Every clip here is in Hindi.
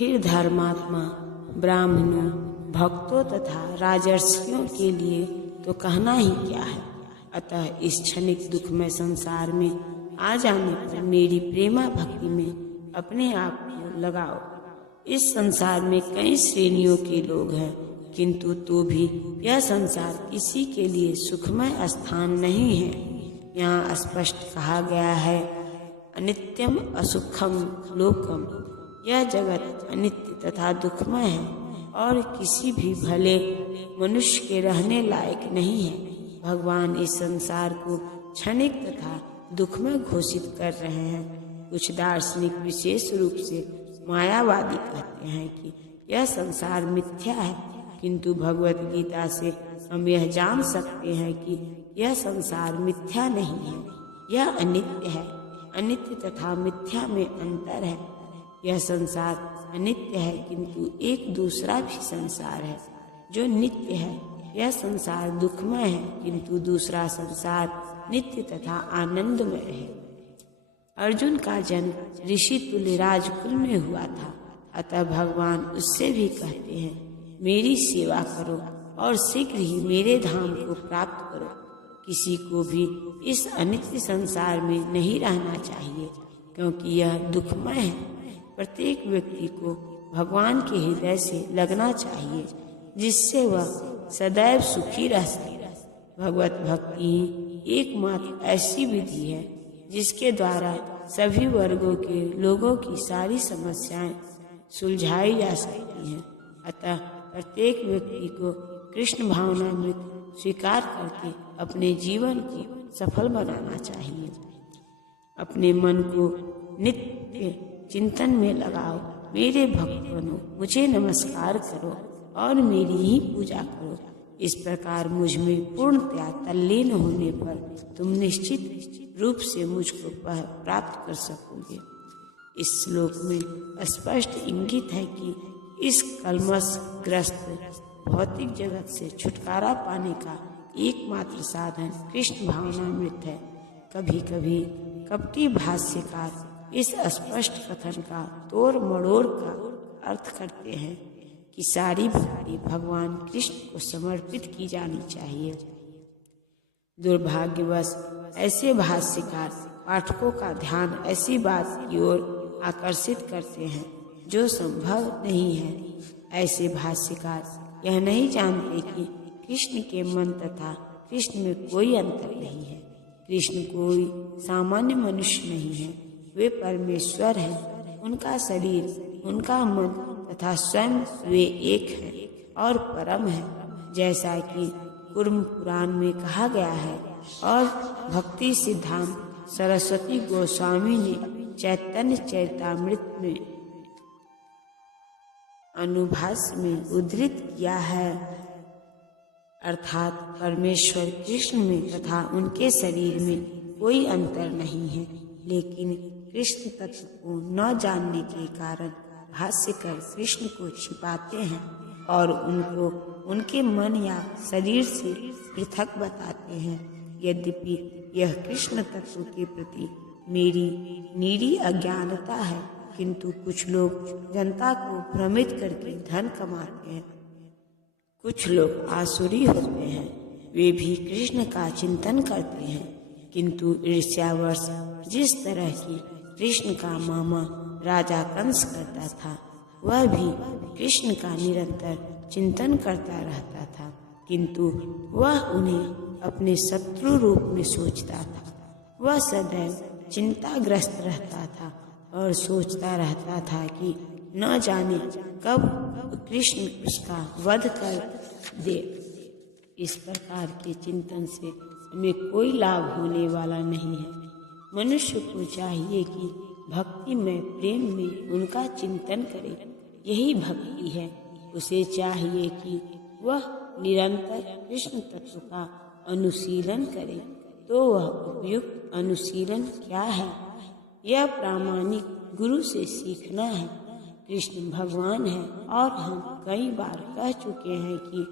फिर धर्मात्मा ब्राह्मणों, भक्तों तथा राजर्षियों के लिए तो कहना ही क्या है। अतः इस क्षणिक दुखमय संसार में आ जाने पर मेरी प्रेमा भक्ति में अपने आप को लगाओ। इस संसार में कई श्रेणियों के लोग हैं, किंतु तो भी यह संसार किसी के लिए सुखमय स्थान नहीं है। यहाँ स्पष्ट कहा गया है, अनित्यम असुखम लोकम। यह जगत अनित्य तथा दुखमय है और किसी भी भले मनुष्य के रहने लायक नहीं है। भगवान इस संसार को क्षणिक तथा दुखमय घोषित कर रहे हैं। कुछ दार्शनिक विशेष रूप से मायावादी कहते हैं कि यह संसार मिथ्या है, किंतु भगवत गीता से हम यह जान सकते हैं कि यह संसार मिथ्या नहीं है, यह अनित्य है। अनित्य तथा मिथ्या में अंतर है। यह संसार अनित्य है, किंतु एक दूसरा भी संसार है जो नित्य है। यह संसार दुखमय है, किंतु दूसरा संसार नित्य तथा आनंदमय है। अर्जुन का जन्म ऋषि तुल्य राजकुल में हुआ था, अतः भगवान उससे भी कहते हैं, मेरी सेवा करो और शीघ्र ही मेरे धाम को प्राप्त करो। किसी को भी इस अनित्य संसार में नहीं रहना चाहिए, क्योंकि यह दुखमय है। प्रत्येक व्यक्ति को भगवान के हृदय से लगना चाहिए, जिससे वह सदैव सुखी रह सके। भगवत भक्ति ही एकमात्र ऐसी विधि है जिसके द्वारा सभी वर्गों के लोगों की सारी समस्याएं सुलझाई जा सकती हैं। अतः प्रत्येक व्यक्ति को कृष्ण भावनामृत स्वीकार करके अपने जीवन को सफल बनाना चाहिए। अपने मन को नित्य चिंतन में लगाओ। मेरे भक्तों, मुझे नमस्कार करो और मेरी ही पूजा करो। इस प्रकार मुझ में पूर्णतया तल्लीन होने पर तुम निश्चित रूप से मुझको प्राप्त कर सकोगे। इस श्लोक में स्पष्ट इंगित है कि इस कलमशग्रस्त भौतिक जगत से छुटकारा पाने का एकमात्र साधन कृष्ण भावनामृत है। कभी कभी कपटी भाष्यकार इस स्पष्ट कथन का तोड़ मड़ोड़ का अर्थ करते हैं कि सारी भक्ति भगवान कृष्ण को समर्पित की जानी चाहिए। दुर्भाग्यवश ऐसे भाष्यकार पाठकों का ध्यान ऐसी बात की ओर आकर्षित करते हैं जो संभव नहीं है। ऐसे भाष्यकार यह नहीं जानते कि कृष्ण के मन तथा कृष्ण में कोई अंतर नहीं है। कृष्ण कोई सामान्य मनुष्य नहीं है, वे परमेश्वर हैं। उनका शरीर, उनका मन तथा स्वयं वे एक हैं और परम हैं, जैसा कि कुर्म पुराण में कहा गया है। और भक्ति सिद्धांत सरस्वती गोस्वामी ने चैतन्य चरितामृत में अनुभाष्य में उद्धृत किया है। अर्थात परमेश्वर कृष्ण में तथा उनके शरीर में कोई अंतर नहीं है, लेकिन कृष्ण तत्व को न जानने के कारण भाष्यकर कृष्ण को छिपाते हैं और उनको उनके मन या शरीर से पृथक बताते हैं। यद्यपि यह कृष्ण तत्व के प्रति मेरी निरी अज्ञानता है, किंतु कुछ लोग जनता को भ्रमित करके धन कमाते हैं। कुछ लोग आसुरी होते हैं, वे भी कृष्ण का चिंतन करते हैं, किंतु ईर्ष्यावश जिस तरह की कृष्ण का मामा राजा कंस करता था, वह भी कृष्ण का निरंतर चिंतन करता रहता था, किंतु वह उन्हें अपने शत्रु रूप में सोचता था। वह सदैव चिंताग्रस्त रहता था और सोचता रहता था कि न जाने कब कृष्ण उसका वध कर दे। इस प्रकार के चिंतन से हमें कोई लाभ होने वाला नहीं है। मनुष्य को चाहिए कि भक्ति में, प्रेम में उनका चिंतन करे, यही भक्ति है। उसे चाहिए कि वह निरंतर कृष्ण तत्व का अनुशीलन करे। तो वह उपयुक्त अनुशीलन क्या है? यह प्रामाणिक गुरु से सीखना है। कृष्ण भगवान है और हम कई बार कह चुके हैं कि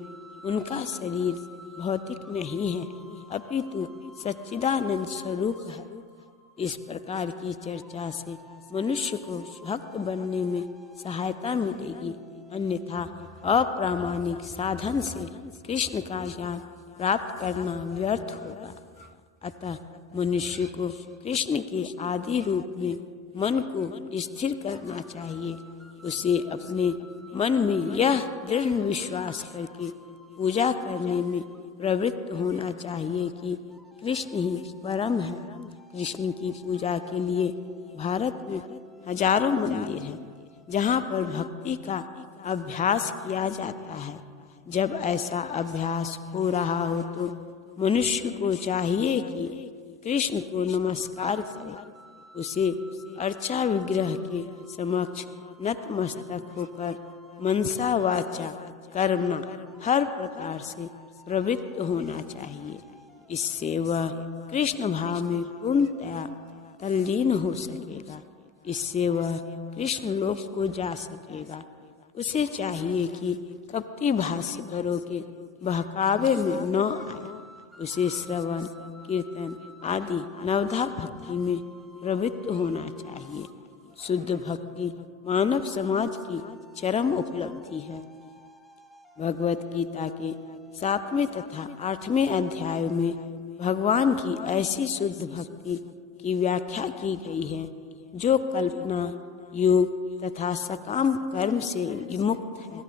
उनका शरीर भौतिक नहीं है, अपितु सच्चिदानंद स्वरूप है। इस प्रकार की चर्चा से मनुष्य को भक्त बनने में सहायता मिलेगी, अन्यथा अप्रामाणिक साधन से कृष्ण का ज्ञान प्राप्त करना व्यर्थ होगा। अतः मनुष्य को कृष्ण के आदि रूप में मन को स्थिर करना चाहिए। उसे अपने मन में यह दृढ़ विश्वास करके पूजा करने में प्रवृत्त होना चाहिए कि कृष्ण ही परम है। कृष्ण की पूजा के लिए भारत में हजारों मंदिर हैं, जहाँ पर भक्ति का अभ्यास किया जाता है। जब ऐसा अभ्यास हो रहा हो तो मनुष्य को चाहिए कि कृष्ण को नमस्कार करे, उसे अर्चा विग्रह के समक्ष नतमस्तक होकर मनसा वाचा कर्मणा हर प्रकार से प्रवृत्त होना चाहिए। इससे वह कृष्ण भाव में पूर्णतया तल्लीन हो सकेगा। इससे वह कृष्ण लोक को जा सकेगा। उसे चाहिए कि कपटी भाष्यकारों के बहकावे में न आए। उसे श्रवण कीर्तन आदि नवधा भक्ति में प्रवृत्त होना चाहिए। शुद्ध भक्ति मानव समाज की चरम उपलब्धि है। भगवत गीता के 7वें तथा 8वें अध्याय में भगवान की ऐसी शुद्ध भक्ति की व्याख्या की गई है जो कल्पना, योग तथा सकाम कर्म से विमुक्त है।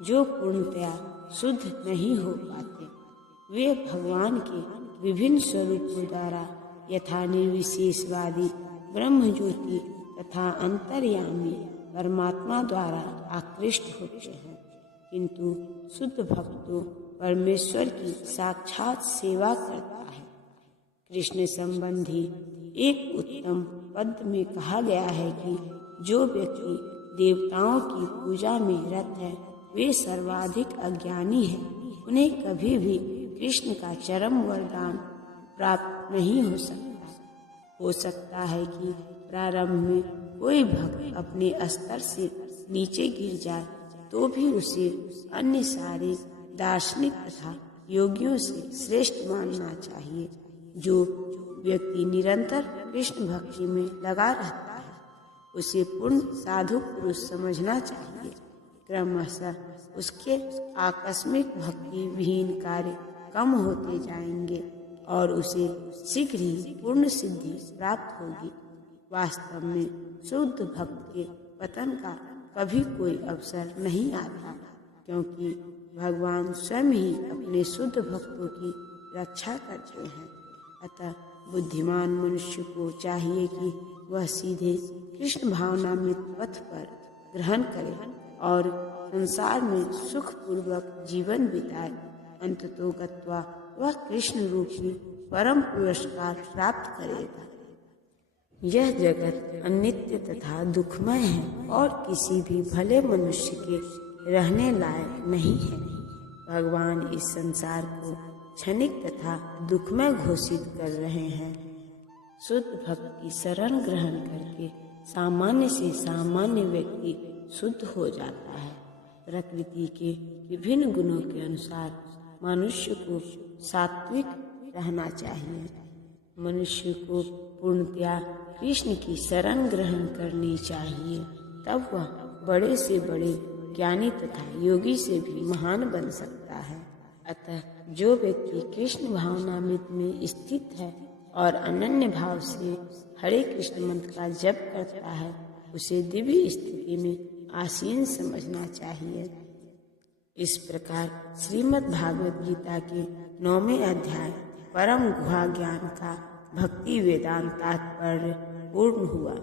जो पूर्णतया शुद्ध नहीं हो पाते वे भगवान के विभिन्न स्वरूपों द्वारा यथा निर्विशेषवादी ब्रह्म ज्योति तथा अंतर्यामी परमात्मा द्वारा आकृष्ट होते हैं, किंतु शुद्ध भक्त तो परमेश्वर की साक्षात सेवा करता है। कृष्ण संबंधी एक उत्तम पद में कहा गया है कि जो व्यक्ति देवताओं की पूजा में रत है वे सर्वाधिक अज्ञानी है। उन्हें कभी भी कृष्ण का चरम वरदान प्राप्त नहीं हो सकता। हो सकता है कि प्रारंभ में कोई भक्त अपने स्तर से नीचे गिर जाए तो भी उसे अन्य सारे दार्शनिक तथा योगियों से श्रेष्ठ मानना चाहिए। जो व्यक्ति निरंतर कृष्ण भक्ति में लगा रहता है उसे पूर्ण साधु पुरुष समझना चाहिए। क्रमशः उसके आकस्मिक भक्ति विहीन कार्य कम होते जाएंगे और उसे शीघ्र ही पूर्ण सिद्धि प्राप्त होगी। वास्तव में शुद्ध भक्त के पतन का कभी कोई अवसर नहीं आता, क्योंकि भगवान स्वयं ही अपने शुद्ध भक्तों की रक्षा करते हैं। अतः बुद्धिमान मनुष्य को चाहिए कि वह सीधे कृष्ण भावनामृत पथ पर ग्रहण करे और संसार में सुख पूर्वक जीवन बिताए। अंततो गत्वा वह कृष्ण रूपी परम पुरस्कार प्राप्त करेगा। यह जगत अनित्य तथा दुखमय है और किसी भी भले मनुष्य के रहने लायक नहीं है। भगवान इस संसार को क्षणिक तथा दुखमय घोषित कर रहे हैं। शुद्ध भक्त की शरण ग्रहण करके सामान्य से सामान्य व्यक्ति शुद्ध हो जाता है। प्रकृति के विभिन्न गुणों के अनुसार मनुष्य को सात्विक रहना चाहिए। मनुष्य को पूर्णतया कृष्ण की शरण ग्रहण करनी चाहिए, तब वह बड़े से बड़े ज्ञानी तथा योगी से भी महान बन सकता है। अतः जो व्यक्ति कृष्ण भावनामृत में स्थित है और अनन्य भाव से हरे कृष्ण मंत्र का जप करता है उसे दिव्य स्थिति में आसीन समझना चाहिए। इस प्रकार श्रीमद् भागवत गीता के 9वें अध्याय परम गुहा ज्ञान का भक्ति वेदांत तात्पर्य पूर्ण हुआ।